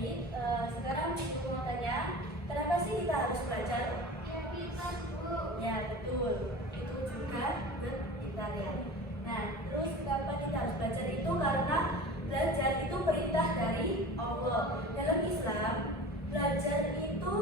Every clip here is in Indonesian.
Baik, sekarang ibu mau tanya, kenapa sih kita harus belajar? Aktivitas, Bu. Ya betul, itu juga kita ya. Nah, terus kenapa kita harus belajar itu? Karena belajar itu perintah dari Allah. Dalam Islam, belajar itu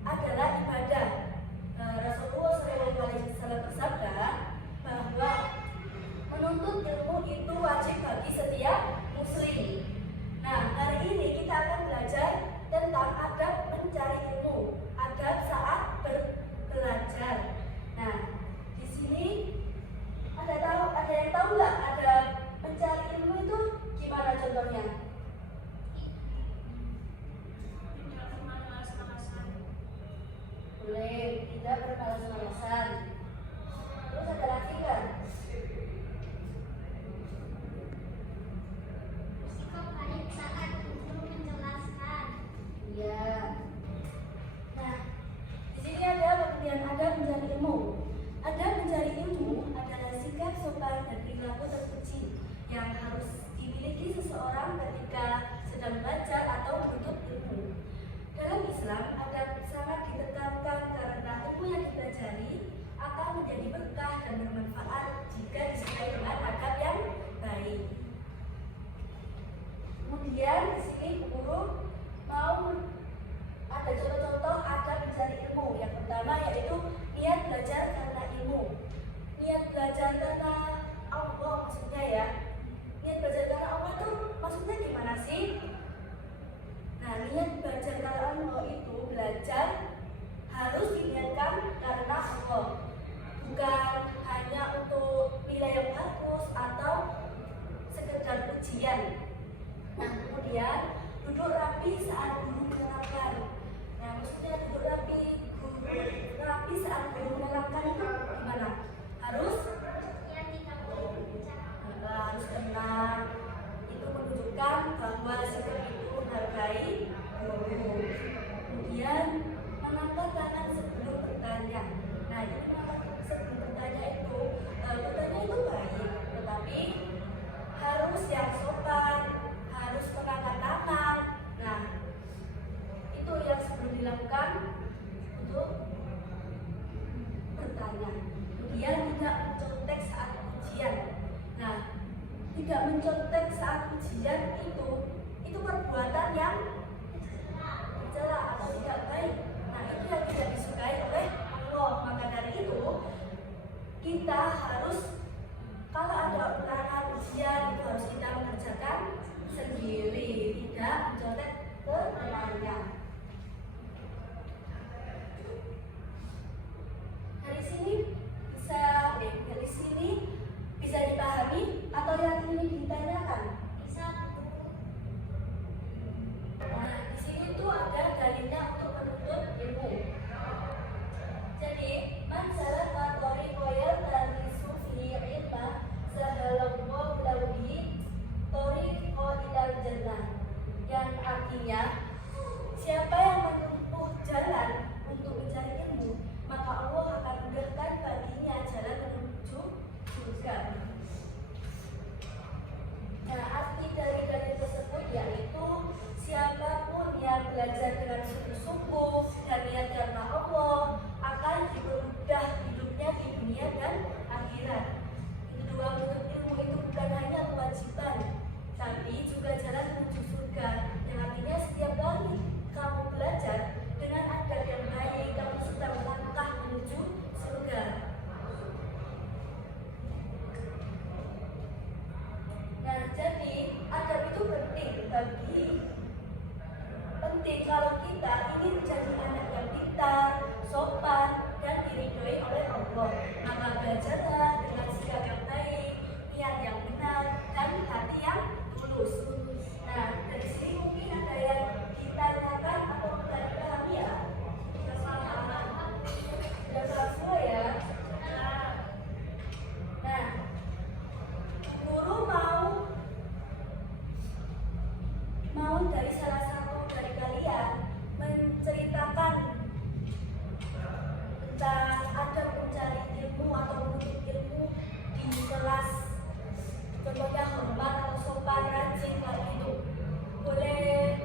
adalah ibadah. Rasulullah SAW bersabda bahwa menuntut ilmu itu wajib bagi setiap muslim. Nah, hari ini kita akan belajar tentang adab mencari ilmu, adab saat belajar. Nah, di sini ada yang tahu nggak adab mencari ilmu itu gimana contohnya? Tidak bermalas-malasan. Boleh, tidak bermalas-malasan. Terus ada lagi kan? Bersikap baik saat guru menjelaskan. Iya. Nah, di sini ada pengertian adab mencari ilmu. Adab mencari ilmu adalah sikap sopan dan perilaku terpuji yang harus dimiliki seseorang ketika sedang belajar atau menuntut ilmu. Dalam Islam, adab sangat ditekankan karena ilmu yang dipelajari akan menjadi berkah dan bermanfaat jika disertai dengan adab yang baik. Kemudian di sini guru mau ada contoh-contoh adab mencari ilmu. Yang pertama yaitu niat belajar karena ilmu. Niat belajar karena Allah maksudnya ya. Niat belajar karena Allah itu maksudnya gimana sih? Nah, niat belajar karena Allah itu belajar harus diniatkan karena Allah, bukan hanya untuk nilai yang bagus atau sekedar ujian. Nah, kemudian duduk rapi saat guru menerangkan. Nah, maksudnya duduk rapi saat guru menerangkan itu gimana? Harus Yang tidak boleh berbicara. harus tenang. Itu menunjukkan bahwa sikap itu menghargai guru. Kemudian mengangkat tangan sebelum bertanya. Nah, jadi sebelum bertanya itu bertanya itu baik, tetapi harus yang sopan, harus mengangkat tangan. Nah, itu yang sebelum dilakukan untuk bertanya. Kemudian tidak mencontek saat ujian. Nah, tidak mencontek saat ujian itu perbuatan yang tercela atau tidak baik. Nah, itu yang tidak disukai oleh Allah. Maka dari itu kita harus, kalau ada ulangan ujian itu harus kita mengerjakan sendiri, tidak mencontek ke temannya. Dari sini bisa dipahami atau yang ini ditanyakan? Bisa, Bu. Nah, di sini tuh ada dalilnya untuk menuntut ilmu. Jadi, man salaka tariqan tarisu fi ilma sahalallahu lahu bihi tariqan ilal jannah. Yang artinya, siapa yang menempuh jalan untuk mencari ilmu, maka Allah akan mudahkan baginya jalan menuju surga. Nah, arti dari dalil tersebut yaitu siapapun yang belajar dengan sungguh-sungguh dan niat karena Allah akan dipermudah hidupnya di dunia dan akhirat. Kedua, menuntut ilmu itu bukan hanya kewajiban, tapi juga jalan menuju surga. Yang artinya setiap kali kamu belajar dengan adab yang baik, kamu sedang melangkah menuju surga. Nah, jadi adab itu penting kalau kita ingin menjadi anak yang pintar, sopan, dan diridhoi oleh Allah. Maka belajarlah dengan sikap yang baik, niat yang benar, dan hati yang tulus. Nah, dari sini mungkin ada yang ditanyakan atau tidak dipahami ya? Sudah salah semua ya? Nah, guru mau dari salah satu dari kalian menceritakan tentang adab mencari ilmu atau menuntut ilmu di kelas. Contohnya hormat atau sopan, rajin kayak gitu. Boleh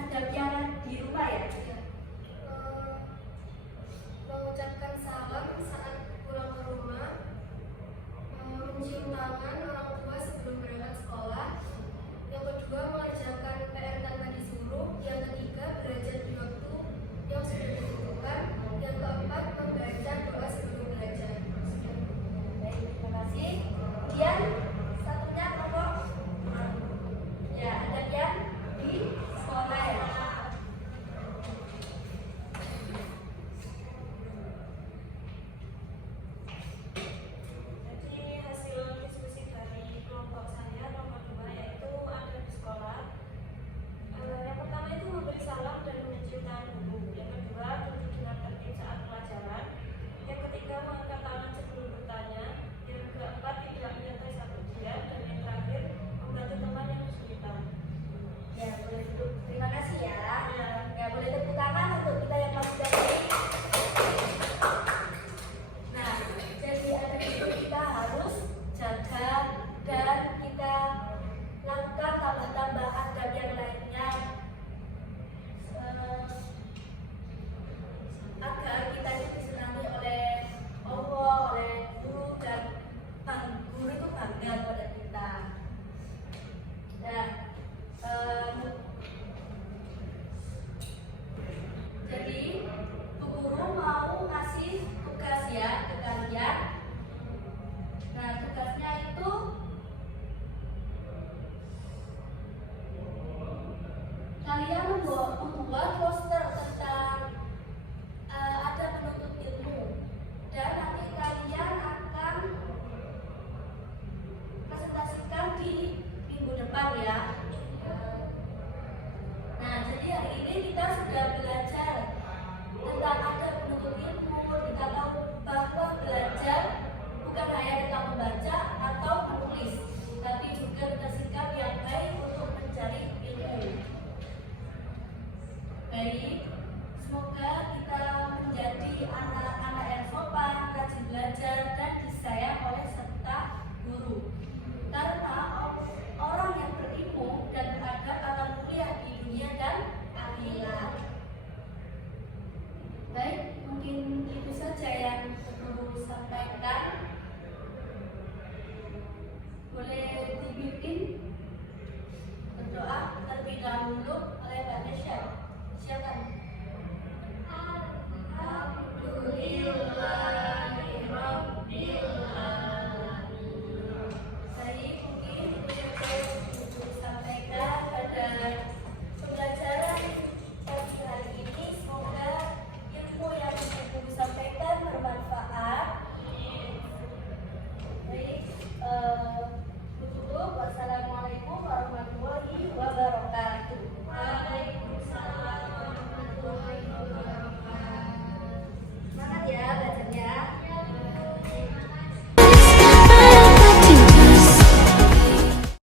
hadapian di rumah ya? Mengucapkan salam saat pulang ke rumah, mencium tangan orang tua sebelum berangkat sekolah. Yang kedua, mengerjakan PR tanpa disuruh. Yang ketiga, belajar di waktu yang sudah ditentukan. Yang keempat, membaca doa sebelum belajar. Baik, terima kasih. Kemudian satunya kelompok ya hadapian di sekolah ya. Jadi hasil diskusi dari kelompok saya nomor 2 yaitu ada di sekolah. Yang pertama itu memberi salam dan mencium tangan guru. Yang kedua duduk dengan tertib saat pelajaran. Yang ketiga mengangkat tangan sebelum bertanya. Yang keempat tidak menyertai satu diam. Dan yang terakhir membantu teman yang kesulitan. Ya, boleh duduk. Terima kasih ya. Ya, boleh tepuk tangan untuk kita yang masih dari. Nah, jadi ada itu kita harus jaga dan kita lakukan tambah-tambahan dan yang lainnya agar kita itu disenangi oleh Allah, oleh guru dan guru itu bangga pada kita. Nah, jadi Bu Guru mau ngasih tugas ya ke kalian. Nah, tugasnya itu kalian membuat poster tentang ada penuntut ilmu dan nanti kalian akan presentasikan di minggu depan ya. Nah, jadi hari ini kita sudah belajar